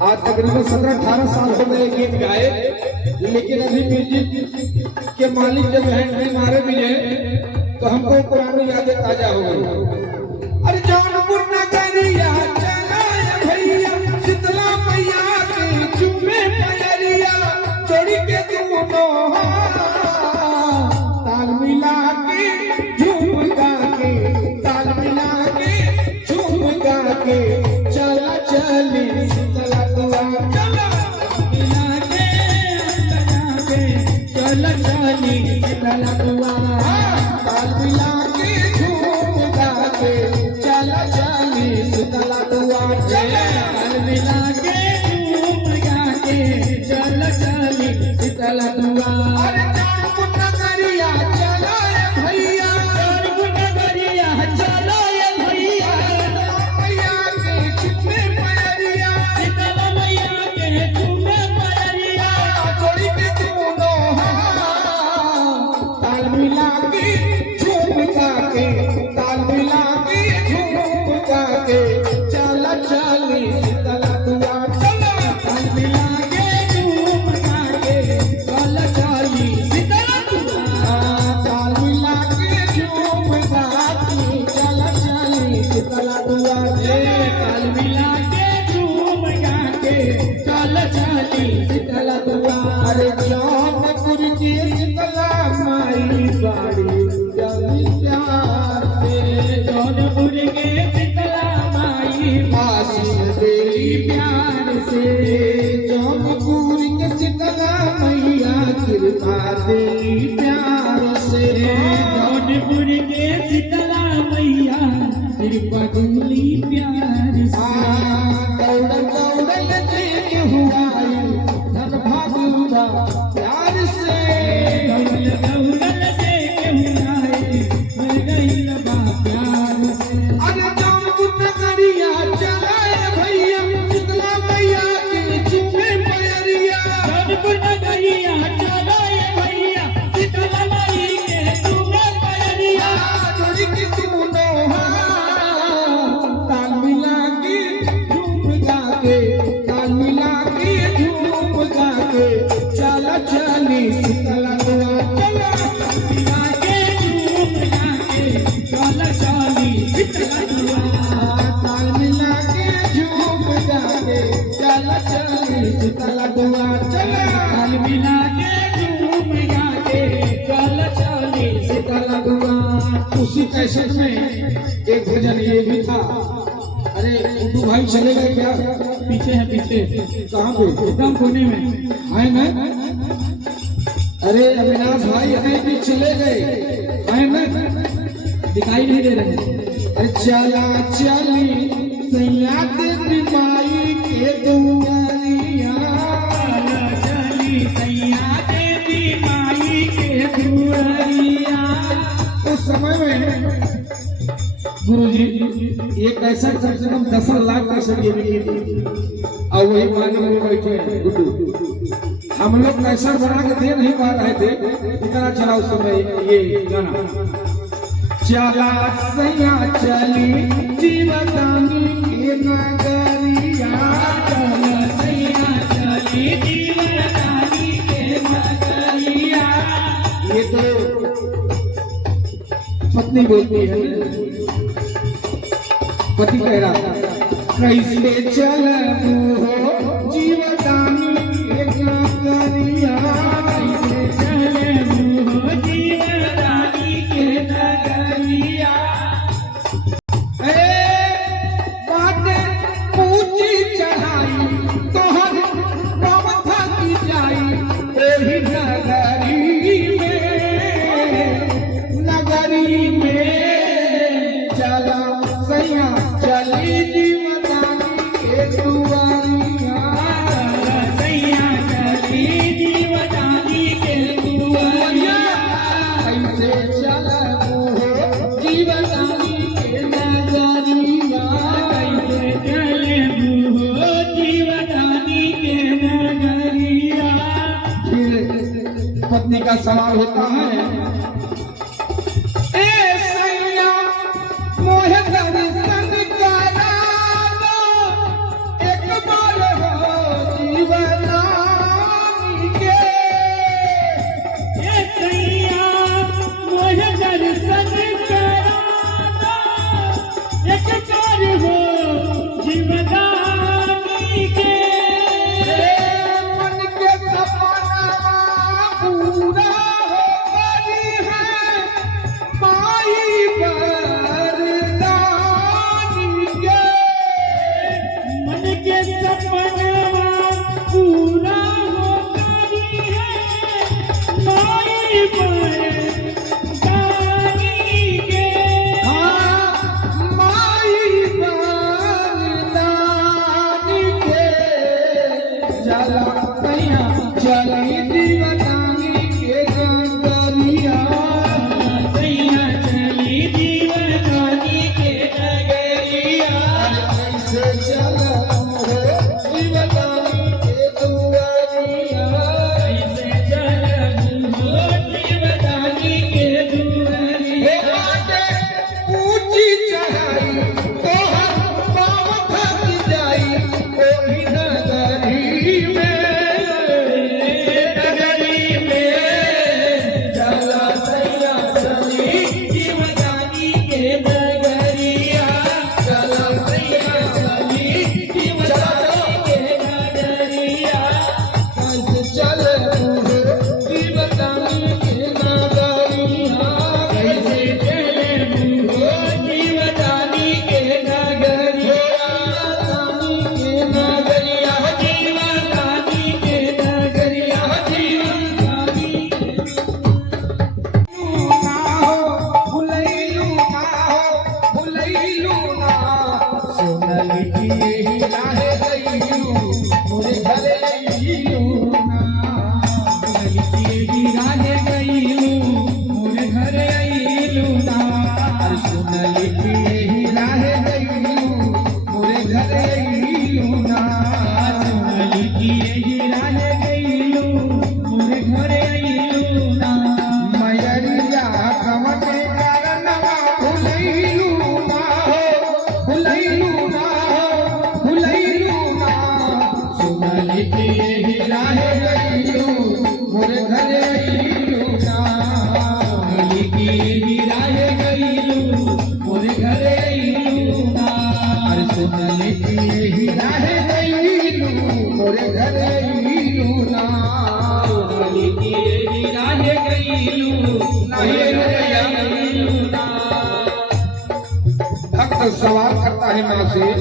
आज तकरीबन 17-18 साल हो गए गीत गाए, लेकिन अभी म्यूजिक के मालिक जब हैंड मारे भी है तो हमको पुरानी यादें ताजा हो गई। अरे जौनपुर नगरिया चला भैया, शीतला मैया के चूमे पयरिया, जोड़ी के दोनों ताल मिला के झूम गा के, ताल मिला के झूम गा के चला चली शीतला दुआर, चला मिला के बजा के चला चली शीतला दुआर, ताल मिला के झूम गा के चला चली शीतला दुआर, ताल मिला के झूम गा के चला चली शीतला दुआर। अरे जौनपुर की शीतला माई बाड़ी जमी प्यार से, जौनपुर के शीतला माई आशीष देवी प्यार से, जौनपुर के शीतला मैया कृपा देवी प्यार से, जौनपुर के शीतला मैया कृपा देवी प्यार से। दौड़ दौड़ देख हुआ धन भागुरा प्यार से, दौड़ दौड़ देख हुआ मर गई बा प्यार से। अरे जौनपुर नगरिया चलाए भैया, शीतला मैया के चूमे पयरिया, जौनपुर नगरिया चलाए भैया, शीतला माई के चूमे पयरिया, जोड़ी के दोनों ताल मिला के झूम गा के, ताल मिला के झूम गा के चला चली शीतला दुआर, चला मिला के झूम गा के चला चली शीतला दुआर, ताल मिला के झूम गा के चला चली शीतला दुआर, चला ताल मिला के झूम गा के चला चली शीतला दुआर। उसी कैसेट में एक भजन ये भी था। अरे हिंदू भाई चले गए क्या? पीछे है, पीछे कहाँ पे? एकदम कोने में है ना? अरे अविनाश भाई हमें भी चले गए, है ना? दिखाई नहीं दे रहे। अरे चला चली सैया देवी माई के दुआरिया, चला चली सैया देवी माई के दुआरिया। उस समय में गुरुजी एक ऐसा कम से कम 10 लाख का सरिये मिली और वही मानव में बैठे हैं गुड्डू। हम लोग कैसा बना के दे नहीं पा रहे थे, इतना चला उस समय ये गाना। चला सैया चली जीवदानी के नगरिया, चला सैया चली जीवदानी के नगरिया। ये तो पत्नी बोलती है, पति कह रहा था कैसे चलू हो जीवदानी के नगरिया, कैसे चलू हो जीवदानी के नगरिया। बातें पूछी चढ़ाई तोहर प्रवथा की जाई, एही नगरी में चला सैया चली जीवदानी के दुआरिया, चला सैया चली जीवदानी के दुआरिया। कैसे चलू हो जीवदानी के नगरिया, कैसे चलू हो जीवदानी के नगरिया। फिर पत्नी का सवाल होता है, ए सैया मोहे दर्शन करा दो, चला सैया चली दीवानी के नगरिया सैया चली दीवानी के नगरिया कैसे चला दीवानी के दुआरिया कैसे चलूं दीवानी के दुआरिया ऊंची चढ़ाई तोहर पाँव थक जाई ओही नगरी में चला सैया चली दीवानी के नगरिया चला सैया चली दीवानी के नगरिया कैसे चले दीवानी के नगरिया कैसे चलूं दीवानी के नगरिया के नगरिया दीवानी के नगरिया दीवानी ना हो भुलैलू ना हो भुलैलू ना सोनली की ही राहे गईलू मोरे घरे अइलू ना राहे गईलू मोरे घर अइलू ना अरे सोनली की ही राहे गईलू मोरे घरे अइलू ना सोनली की यही राहे गईलू मोरे घर अइलू ना मयरिया कवने कारणवा भुलैलू ना हो भुलैलू ना हो भुलैलू ना सोनली की ही राहे गईलू मोरे घरे अइलू ना सोनली की यही राहे गईलू मोरे घर अइलू ना अरे सोनली की ही राहे गईलू मोरे घरे अइलू ना सोनली की यही राहे गईलू मोरे घर अइलू ना भक्त सवाल करता है माँ से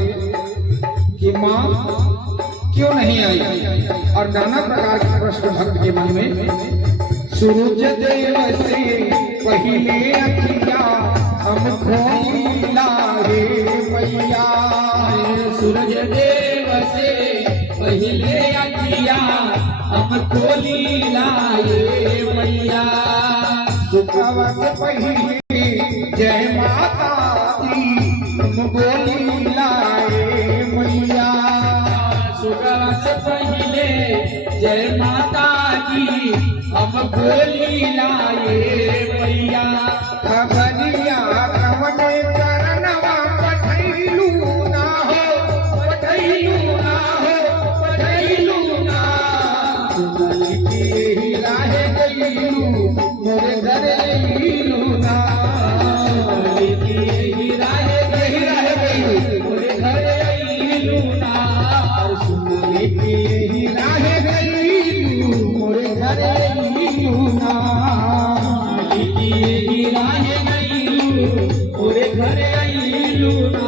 कि माँ क्यों नहीं आई और नाना प्रकार के प्रश्न भक्त के मन में सूरज देव से पहले अखिया हम खोईला रे मैया सूरज देव से पहले अखिया हम खोली लाए मैया सुखव से पहले जय माता दी हम बोली लाए मैया सुबह से पहले जय माता की हम गोली लाए मैया खबरिया कवने चरणवा पठैलू ना हो पठैलू ना हो पठैलू ना सुनली की ही राहे गईलू मोरे घरे अइलू ना सोनली की यही राहे गईलू मोरे घर अइलू ना और सुनली की ही राहे गईलू मोरे घरे अइलू ना सोनली की यही राहे गईलू मोरे घर अइलू ना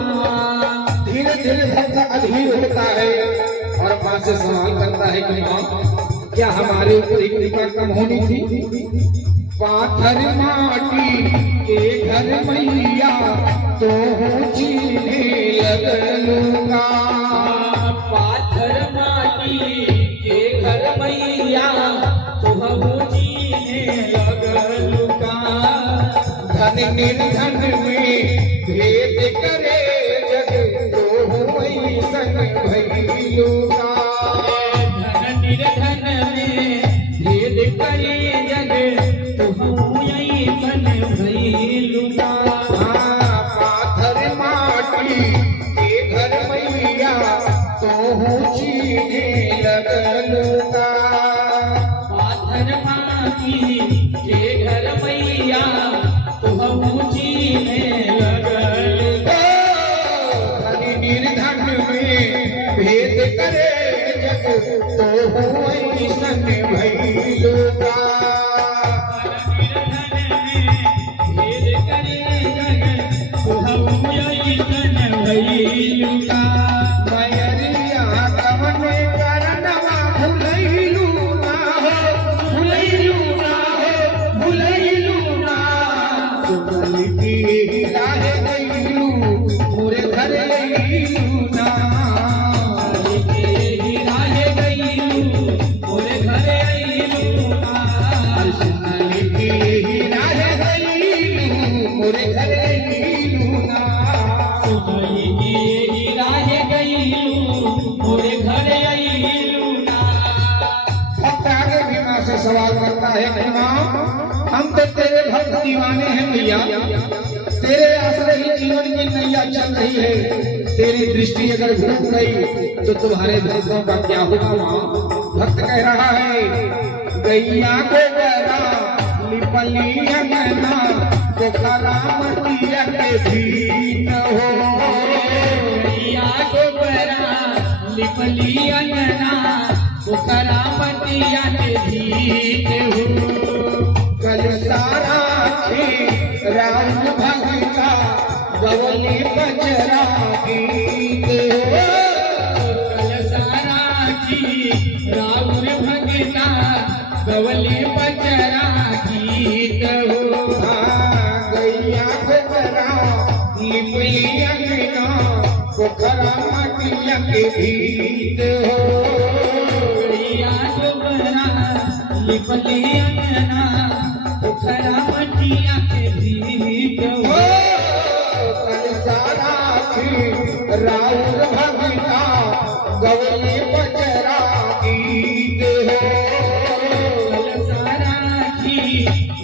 धीरे धीरे भक्त अधीर होता है और माँ से सवाल करता है कि माँ क्या हमारे ऊपर एक कृपा कम होनी थी पाथर माटी के घर मैया तो जीने लगलूंगा पाथर माटी के घर मैया तो हम जीने लगलुका धन निर्धन में भेद करे जग तो ऐसन भैलूंगा धन निर्धन में भेद करे जग तो हम ऐसन भइलुका पाथर माटी के घर मैया तो जीने लगलूंगा पाथर माटी के घर मैया तो हम जीने लगलुका धन निर्धन में भेद करे जग तो ऐसन भैलूंगा भेद करे जग तो हम ऐसन भइलुका मयरिया कवने करनवा भुलैलू ना हो भुलैलू ना हो भुलैलू ना सुनली की राहे गईलू मोरे घरे अइलू ना राहे गईलू मोरे घर आइलू ना। भक्त आगे भी मां से सवाल करता है कि मां हम तो तेरे भक्त दीवाने हैं भैया, तेरे आश्रय ही जीवन की नैया चल रही है, तेरी दृष्टि अगर घूम गई तो तुम्हारे भक्तों का क्या होगा मां? भक्त कह रहा है गैया को गरा लिपली अंगना तो करामतिया के भीत हो, गैया को बरा लिपली अंगना पोखरा मटिया के भीत हो। कल सारा राम भगता गवली बजरा गीत हो, कल सारा की राउर भगता गवली बजरा गीत हो। गैया गरा लिपली अंगना पोखरा मटिया के भीत हो, गैया को बरा लिपली अंगना पोखरा मटिया के भीत हो। कल सारा राउर भगता गवली बजरा गीत हो, कल सारा की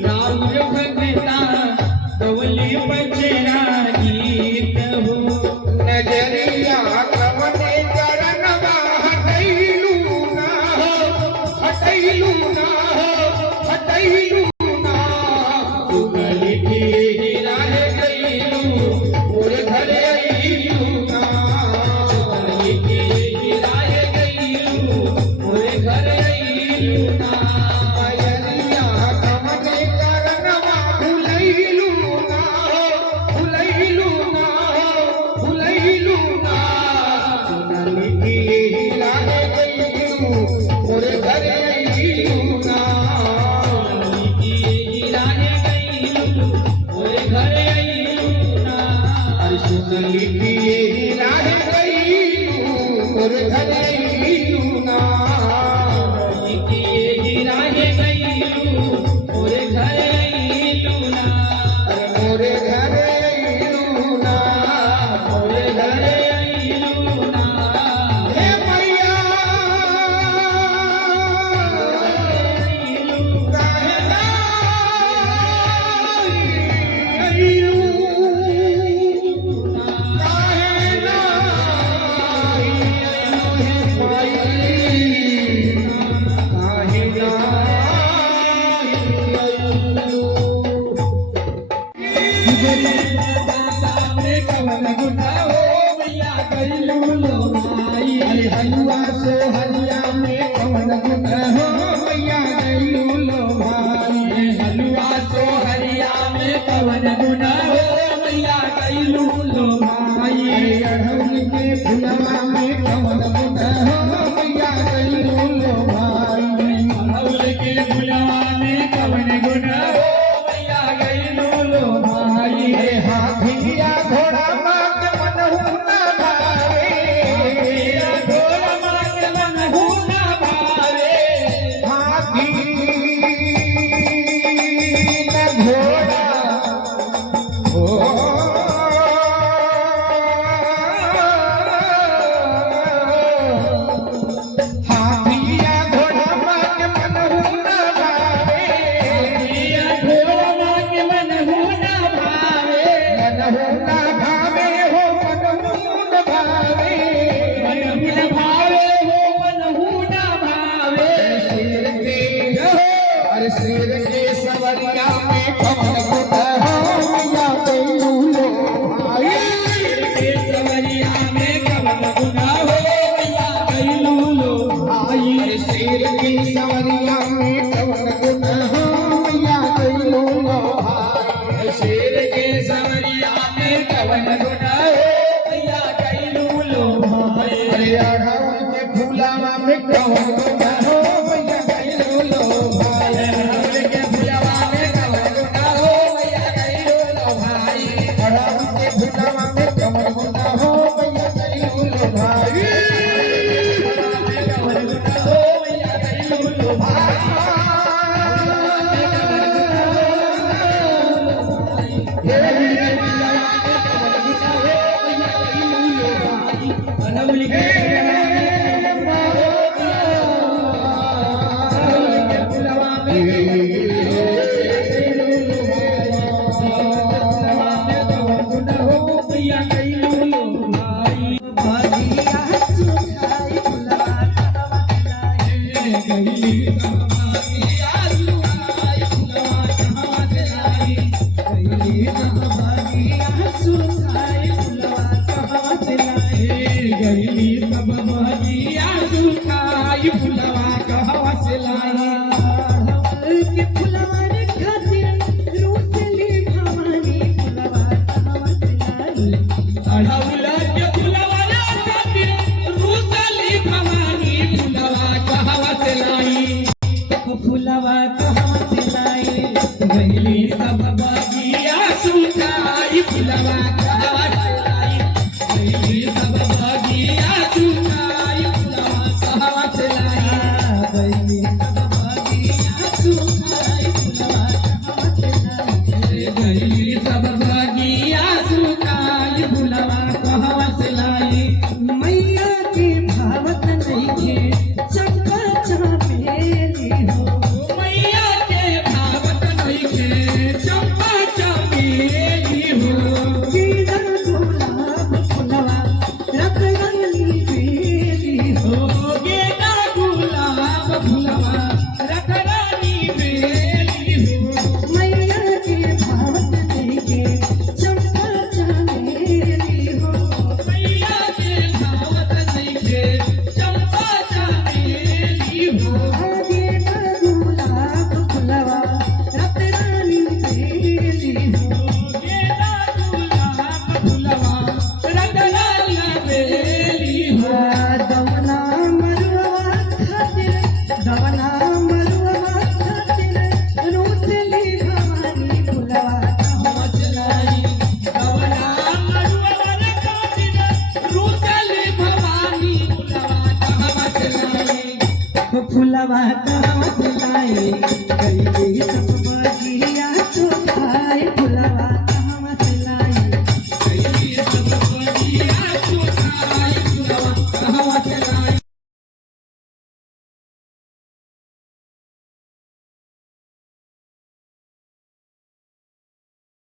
राउर भगता गवली बजरा गीत हो। नजरिया कवने करनवा हटैलू ना हो, हटैलू ना हो, हटैलू ना। सुगली की राह गईलू मोरे घर आइलू ना। सुगली की राह गईलू मोरे घर आइलू ना। नजरिया कवने करनवा भुलैलू ना हो, भुलैलू ना हो, भुलैलू ना। सुनली की राह गईलू मोरे घर आइलू ना। सुगली की राह गईलू मोरे घर आइलू ना। अरे सुनली की राह गईलू मोरे घर आइलू ना। की राह गईलू मोरे घर आइलू ना। अरे मोरे घर आइलू ना, मोरे घर आइलू ना। हे मैया काहे ना आइलू, काहे ना आइलू हे माई, काहे ना आइलू। सामने कवन गुना हो मैया गईलू लो भाई। अरे हलवा सो हलिया में कवन गुण हो मैया गईलू लो भाई। हलवा सो हरिया में कवन गुना हो मैया गईलू लो भाई। अरे अड़हुल के फुलवा में कवन गुण हो मैया गईलू लो भाई। अड़हुल के फुलवा में कवन गुना हो मैया गईलू लो भाई। अरे हाथिया घोड़ा मांग मनहु ना भावे, मेरा ढोल मांग मन हुना भावे। हाथी न घोड़ा हो हाथिया घोड़ा मांग मनहु ना भावे, मेरा ढोल मांग मन हुना भावे। मनहु ना भावे हो मनहु न भावे। मन हुन भावे हो मन हुना भावे। शेर के अरे शेर के सवरिया में कवन गुण हो मैया गईलू लो भाई। के सवरिया में कवन गुना हो मैया गईलू लो भाई। अरे शेर के सवरिया में कवन गुण हो मैया गईलू लो भाई। शेर के सवरिया में कवन गुना हो मैया गईलू लो भाई। अरे अड़हुल के फूलावा में कवन गुण हो मैया गईलू लो भाई। अड़हुल के फुलवा में कवन गुना हो मैया गईलू लो भाई। अड़हुल के फूलावा में कवन गुण हो मैया गईलू लो भाई। कवन गुना हो मैया गईलू लो भाई। अड़हुल के चुकाई भवानी फुलवा कहवा से लाई फुलवा कहवा से लाई गईली सब बगिया सुखाई फुलवा कहवा से लाई गईली सब बगिया सुखाई फुलवा कहवा से लाई गईली सब बगिया सुखाई फुलवा कहवा से लाई गईली सब बगिया सुखाई फुलवा कहवा से लाई मैया के भावत नइखे चंपा चमेली हो मैया के भावत नइखे चंपा चमेली हो गेंदा गुलाब फुलवा रतनी बेली हो गेंदा गुलाब फुलवा रतरानी बेली हो मैया के भावत नइखे चंपा चमेली हो मैया के भावत नइखे चंपा चमेली हो गेंदा गुलाब फुलवा रतनी बेली हो गेंदा गुलाब फुलवा रतरानी बेली हो दवना मरुआ खातिर दवना मरुआ खातिर रोसली भवानी फुलवा कहवा से लाई कवना मरुआ खातिर रुसली भवानी फुलवा कहवा से लाई फुलवा कहवा से लाई गईली सब